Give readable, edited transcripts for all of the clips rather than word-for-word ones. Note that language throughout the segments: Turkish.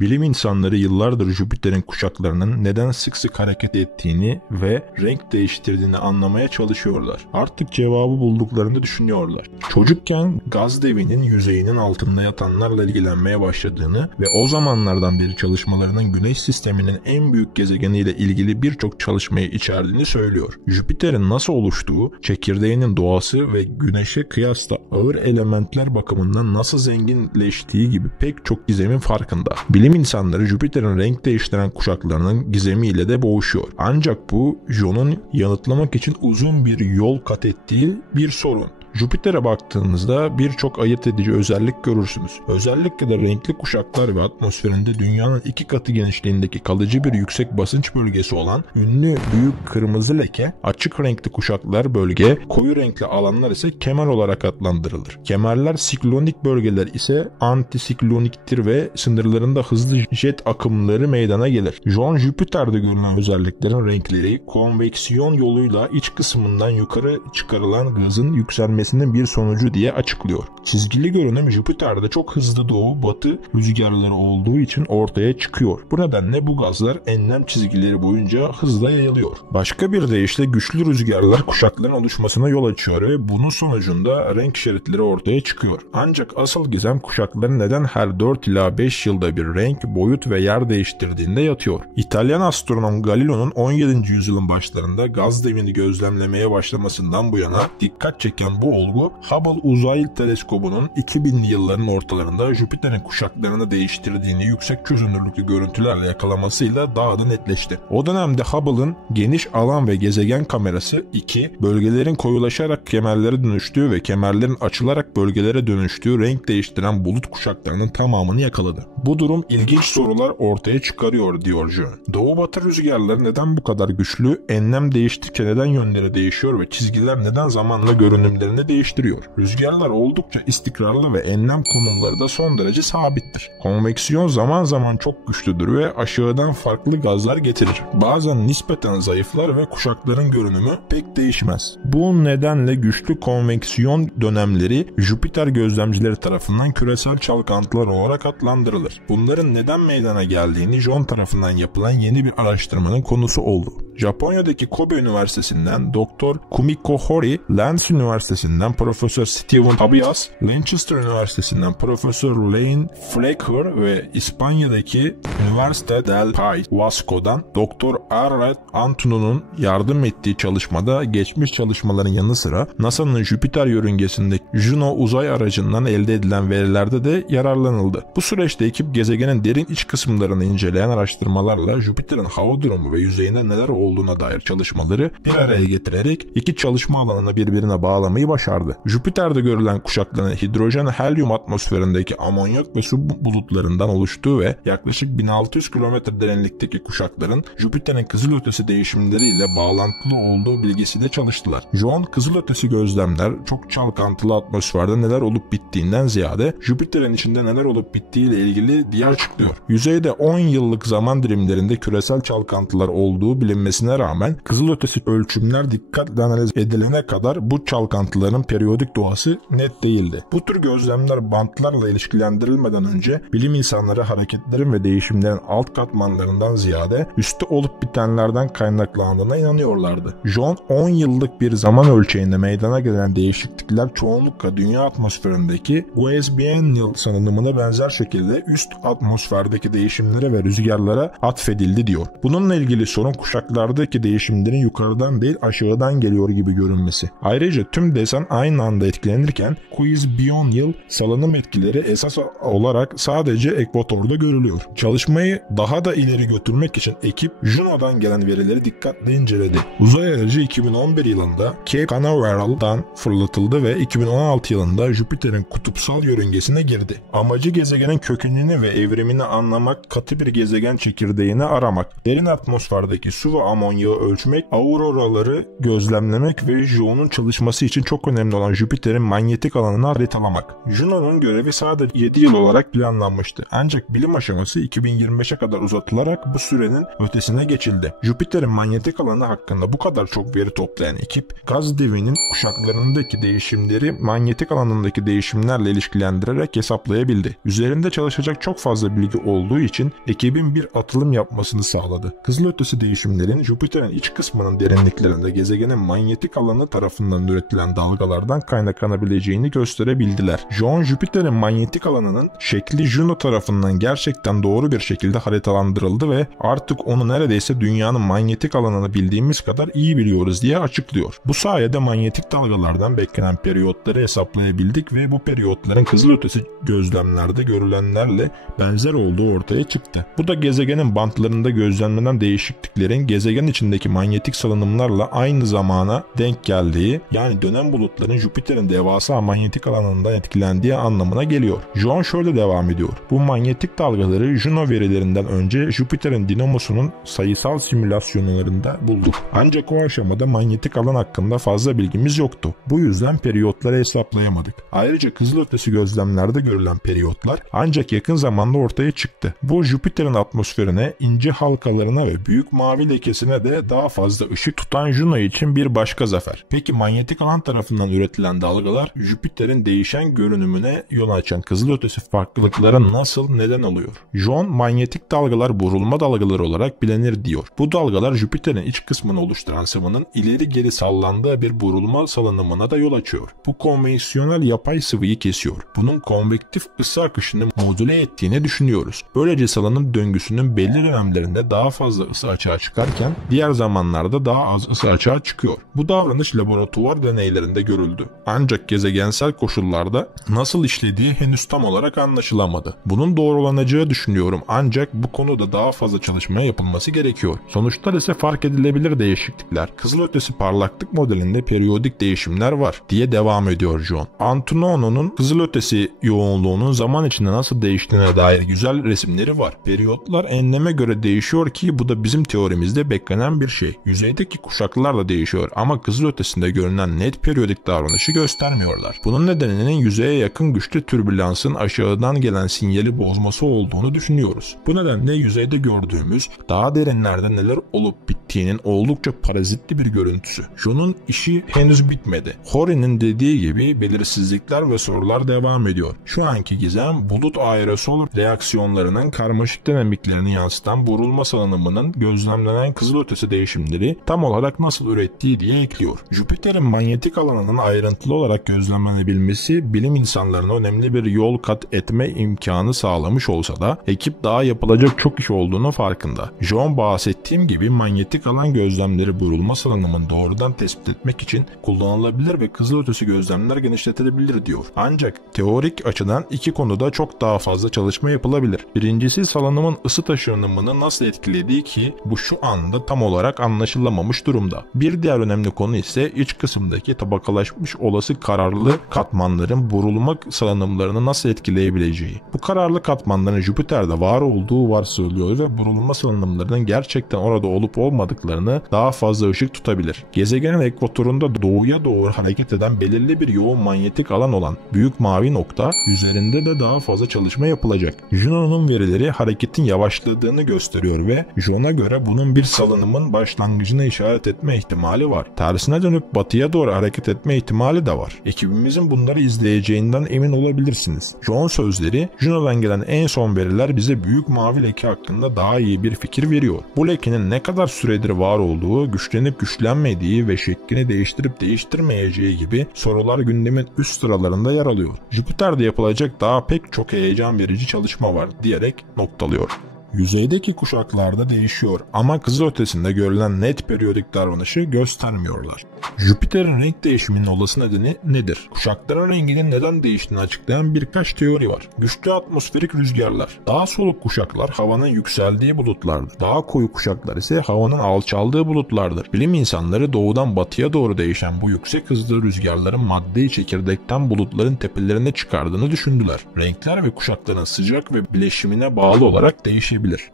Bilim insanları yıllardır Jüpiter'in kuşaklarının neden sık sık hareket ettiğini ve renk değiştirdiğini anlamaya çalışıyorlar. Artık cevabı bulduklarını düşünüyorlar. Çocukken gaz devinin yüzeyinin altında yatanlarla ilgilenmeye başladığını ve o zamanlardan beri çalışmalarının Güneş sisteminin en büyük gezegeniyle ilgili birçok çalışmayı içerdiğini söylüyor. Jüpiter'in nasıl oluştuğu, çekirdeğinin doğası ve Güneş'e kıyasla ağır elementler bakımından nasıl zenginleştiği gibi pek çok gizemin farkında. Bilim insanları Jüpiter'in renk değiştiren kuşaklarının gizemiyle de boğuşuyor. Ancak bu John'un yanıtlamak için uzun bir yol kat ettiği bir sorun. Jüpiter'e baktığınızda birçok ayırt edici özellik görürsünüz. Özellikle de renkli kuşaklar ve atmosferinde dünyanın 2 katı genişliğindeki kalıcı bir yüksek basınç bölgesi olan ünlü büyük kırmızı leke, açık renkli kuşaklar bölge, koyu renkli alanlar ise kemer olarak adlandırılır. Kemerler siklonik bölgeler ise antisikloniktir ve sınırlarında hızlı jet akımları meydana gelir. John Jüpiter'de görülen özelliklerin renkleri konveksiyon yoluyla iç kısmından yukarı çıkarılan gazın yükselmesinin bir sonucu diye açıklıyor. Çizgili görünüm Jüpiter'de çok hızlı doğu batı rüzgarları olduğu için ortaya çıkıyor. Bu nedenle bu gazlar enlem çizgileri boyunca hızla yayılıyor. Başka bir deyişle güçlü rüzgarlar kuşakların oluşmasına yol açıyor ve bunun sonucunda renk şeritleri ortaya çıkıyor. Ancak asıl gizem kuşakların neden her 4 ila 5 yılda bir renk, boyut ve yer değiştirdiğinde yatıyor. İtalyan astronom Galileo'nun 17. yüzyılın başlarında gaz devini gözlemlemeye başlamasından bu yana dikkat çeken bu olgu Hubble Uzay Teleskobu'nun 2000'li yılların ortalarında Jüpiter'in kuşaklarını değiştirdiğini yüksek çözünürlüklü görüntülerle yakalamasıyla daha da netleşti. O dönemde Hubble'ın geniş alan ve gezegen kamerası 2, bölgelerin koyulaşarak kemerlere dönüştüğü ve kemerlerin açılarak bölgelere dönüştüğü renk değiştiren bulut kuşaklarının tamamını yakaladı. Bu durum ilginç sorular ortaya çıkarıyor diyor John. Doğu batı rüzgarları neden bu kadar güçlü, enlem değiştikçe neden yönleri değişiyor ve çizgiler neden zamanla görünümlerini değiştiriyor? Rüzgarlar oldukça istikrarlı ve enlem konumları da son derece sabittir. Konveksiyon zaman zaman çok güçlüdür ve aşağıdan farklı gazlar getirir. Bazen nispeten zayıflar ve kuşakların görünümü pek değişmez. Bu nedenle güçlü konveksiyon dönemleri Jüpiter gözlemcileri tarafından küresel çalkantılar olarak adlandırılır. Bunların neden meydana geldiğini John tarafından yapılan yeni bir araştırmanın konusu oldu. Japonya'daki Kobe Üniversitesi'nden Dr. Kumiko Hori, Lens Üniversitesi'nden Profesör Steven Tabias, Lancaster Üniversitesi'nden Profesör Lane Flecker ve İspanya'daki Üniversite del País Vasco'dan Dr. Arred Antunu'nun yardım ettiği çalışmada geçmiş çalışmaların yanı sıra NASA'nın Jüpiter yörüngesindeki Juno uzay aracından elde edilen verilerde de yararlanıldı. Bu süreçte ekip gezegenin derin iç kısımlarını inceleyen araştırmalarla Jüpiter'in hava durumu ve yüzeyinde neler olduğuna dair çalışmaları bir araya getirerek iki çalışma alanını birbirine bağlamayı başardı. Jüpiter'de görülen kuşakların hidrojen helyum atmosferindeki amonyak ve su bulutlarından oluştuğu ve yaklaşık 1600 km derinlikteki kuşakların Jüpiter'in kızılötesi değişimleriyle bağlantılı olduğu bilgisiyle çalıştılar. John kızılötesi gözlemler çok çalkantılı atmosferde neler olup bittiğinden ziyade Jüpiter'in içinde neler olup bittiğiyle ilgili diye açıklıyor. Yüzeyde 10 yıllık zaman dilimlerinde küresel çalkantılar olduğu bilinmesine rağmen kızılötesi ölçümler dikkatle analiz edilene kadar bu çalkantıların periyodik doğası net değildi. Bu tür gözlemler bantlarla ilişkilendirilmeden önce bilim insanları hareketlerin ve değişimlerin alt katmanlarından ziyade üstte olup bitenlerden kaynaklandığına inanıyorlardı. John 10 yıllık bir zaman ölçeğinde meydana gelen değişiklikler çoğunlukla dünya atmosferindeki Guess Biennial salınımına benzer şekilde üst atmosferdeki değişimlere ve rüzgarlara atfedildi diyor. Bununla ilgili sorun kuşaklardaki değişimlerin yukarıdan değil aşağıdan geliyor gibi görünmesi. Ayrıca tüm desen aynı anda etkilenirken Quiz Biennial salınım etkileri esas olarak sadece ekvatorda görülüyor. Çalışmayı daha da ileri götürmek için ekip Juno'dan gelen verileri dikkatle inceledi. Uzay aracı 2011 yılında Cape Canaveral'dan fırlatıldı ve 2016 yılında Jüpiter'in kutupsal yörüngesine girdi. Amacı gezegenin kökenini ve evrimini anlamak, katı bir gezegen çekirdeğini aramak, derin atmosferdeki su ve amonyağı ölçmek, auroraları gözlemlemek ve John'un çalışması için çok önemli olan Jüpiter'in manyetik alanını haritalamak. Juno'nun görevi sadece 7 yıl olarak planlanmıştı. Ancak bilim aşaması 2025'e kadar uzatılarak bu sürenin ötesine geçildi. Jüpiter'in manyetik alanı hakkında bu kadar çok veri toplayan ekip, gaz devinin kuşaklarındaki değişimleri manyetik alanındaki değişimlerle ilişkilendirerek hesaplayabildi. Üzerinde çalışacak çok fazla bilgi olduğu için ekibin bir atılım yapmasını sağladı. Kızılötesi değişimlerin Jüpiter'in iç kısmının derinliklerinde gezegenin manyetik alanı tarafından üretilen dalgalardan kaynaklanabileceğini gösterebildiler. John, Jüpiter'in manyetik alanının şekli Juno tarafından gerçekten doğru bir şekilde haritalandırıldı ve artık onu neredeyse dünyanın manyetik alanını bildiğimiz kadar iyi biliyoruz diye açıklıyor. Bu sayede manyetik dalgalardan beklenen periyotları hesaplayabildik ve bu periyotların kızılötesi gözlemlerde görülenlerle benzer olduğu ortaya çıktı. Bu da gezegenin bantlarında gözlemlenen değişikliklerin gezegen içindeki manyetik salınımlarla aynı zamana denk geldiği, yani dönen bulutların Jüpiter'in devasa manyetik alanından etkilendiği anlamına geliyor. John şöyle devam ediyor. Bu manyetik dalgaları Juno verilerinden önce Jüpiter'in dinamosunun sayısal simülasyonlarında bulduk. Ancak o aşamada manyetik alan hakkında fazla bilgimiz yoktu. Bu yüzden periyotları hesaplayamadık. Ayrıca kızılötesi gözlemlerde görülen periyotlar ancak yakın zamanda ortaya çıktı. Bu Jüpiter'in atmosferine, ince halkalarına ve büyük mavi lekesine de daha fazla ışık tutan Juno için bir başka zafer. Peki manyetik alan tarafından üretilen dalgalar Jüpiter'in değişen görünümüne yol açan kızılötesi farklılıklara nasıl neden oluyor? John, manyetik dalgalar burulma dalgaları olarak bilinir diyor. Bu dalgalar Jüpiter'in iç kısmını oluşturan sıvının ileri geri sallandığı bir burulma salınımına da yol açıyor. Bu konvansiyonel yapay sıvıyı kesiyor. Bunun konvektif ısı akışını modüle ettiğini düşünüyoruz. Böylece salınım döngüsünün belli dönemlerinde daha fazla ısı açığa çıkarken diğer zamanlarda daha az ısı açığa çıkıyor. Bu davranış laboratuvar deneylerinde görüldü. Ancak gezegensel koşullarda nasıl işlediği henüz tam olarak anlaşılamadı. Bunun doğrulanacağı düşünüyorum ancak bu konuda daha fazla çalışmaya yapılması gerekiyor. Sonuçlar ise fark edilebilir değişiklikler. Kızılötesi parlaklık modelinde periyodik değişimler var diye devam ediyor John. Antonovo'nun kızılötesi yoğunluğunun zaman içinde nasıl değiştiğine dair güzel resimleri var. Periyotlar enleme göre değişiyor ki bu da bizim teorimizde beklenen bir şey. Yüzeydeki kuşaklar da değişiyor ama kızılötesinde görünen net periyodik davranışı göstermiyorlar. Bunun nedeninin yüzeye yakın güçlü türbülansın aşağıdan gelen sinyali bozması olduğunu düşünüyoruz. Bu nedenle yüzeyde gördüğümüz daha derinlerde neler olup bittiğinin oldukça parazitli bir görüntüsü. John'un işi henüz bitmedi. Hori'nin dediği gibi belirsizlikler ve sorular devam ediyor. Şu anki gizem bulut aerosol reaksiyonlarının karmaşık dinamiklerini yansıtan burulma salınımının gözlemlenen kızılötesi değişimleri tam olarak nasıl ürettiği diye ekliyor. Jüpiter'in manyetik alanının ayrıntılı olarak gözlemlenebilmesi bilim insanlarına önemli bir yol kat etme imkanı sağlamış olsa da ekip daha yapılacak çok iş olduğunu farkında. John, bahsettiğim gibi manyetik alan gözlemleri burulma salınımını doğrudan tespit etmek için kullanılabilir ve kızılötesi gözlemler genişletilebilir diyor. Ancak teorik açıdan iki konuda çok daha fazla çalışma yapılabilir. Birincisi, salınımın ısı taşınımını nasıl etkilediği ki bu şu anda tam olarak anlaşılamamış durumda. Bir diğer önemli konu ise iç kısımdaki tabakalaşmış olası kararlı katmanların burulma salınımlarını nasıl etkileyebileceği. Bu kararlı katmanların Jüpiter'de var olduğu varsayılıyor ve burulma salınımlarının gerçekten orada olup olmadıklarını daha fazla ışık tutabilir. Gezegenin ekvatorunda doğuya doğru hareket eden belirli bir yoğun manyetik alan olan büyük mavi nokta üzerinde de daha fazla çalışma yapılacak. Juno'nun verileri hareketin yavaşladığını gösteriyor ve John'a göre bunun bir salınımın başlangıcına işaret etme ihtimali var. Tersine dönüp batıya doğru hareket etme ihtimali de var. Ekibimizin bunları izleyeceğinden emin olabilirsiniz. John sözleri, Juno'dan gelen en son veriler bize büyük mavi leke hakkında daha iyi bir fikir veriyor. Bu lekenin ne kadar süredir var olduğu, güçlenip güçlenmediği ve şeklini değiştirip değiştirmeyeceği gibi sorular gündemin üst sıralarında yer alıyor. Jüpiter'de yapılacak daha pek çok heyecan verici çalışma var diyerek noktalıyor. Yüzeydeki kuşaklarda değişiyor ama kızılötesinde görülen net periyodik davranışı göstermiyorlar. Jüpiter'in renk değişiminin olası nedeni nedir? Kuşakların renginin neden değiştiğini açıklayan birkaç teori var. Güçlü atmosferik rüzgarlar. Daha soluk kuşaklar havanın yükseldiği bulutlardır. Daha koyu kuşaklar ise havanın alçaldığı bulutlardır. Bilim insanları doğudan batıya doğru değişen bu yüksek hızlı rüzgarların maddeyi çekirdekten bulutların tepelerine çıkardığını düşündüler. Renkler ve kuşakların sıcak ve bileşimine bağlı olarak değişebilir. etkileyebilir.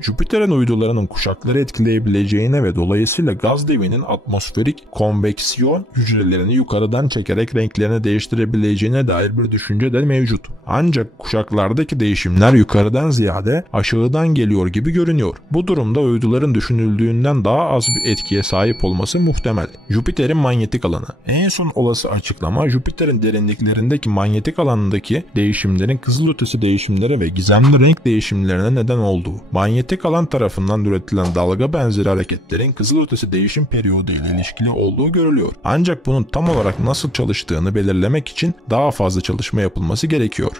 Jüpiter'in uydularının kuşakları etkileyebileceğine ve dolayısıyla gaz devinin atmosferik konveksiyon hücrelerini yukarıdan çekerek renklerini değiştirebileceğine dair bir düşünce de mevcut. Ancak kuşaklardaki değişimler yukarıdan ziyade aşağıdan geliyor gibi görünüyor. Bu durumda uyduların düşünüldüğünden daha az bir etkiye sahip olması muhtemel. Jüpiter'in manyetik alanı. En son olası açıklama Jüpiter'in derinliklerindeki manyetik alanındaki değişimlerin kızılötesi değişimlere ve gizemli renk değişimlerine neden olduğu. Manyetik alan tarafından üretilen dalga benzeri hareketlerin kızılötesi değişim periyodu ile ilişkili olduğu görülüyor. Ancak bunun tam olarak nasıl çalıştığını belirlemek için daha fazla çalışma yapılması gerekiyor.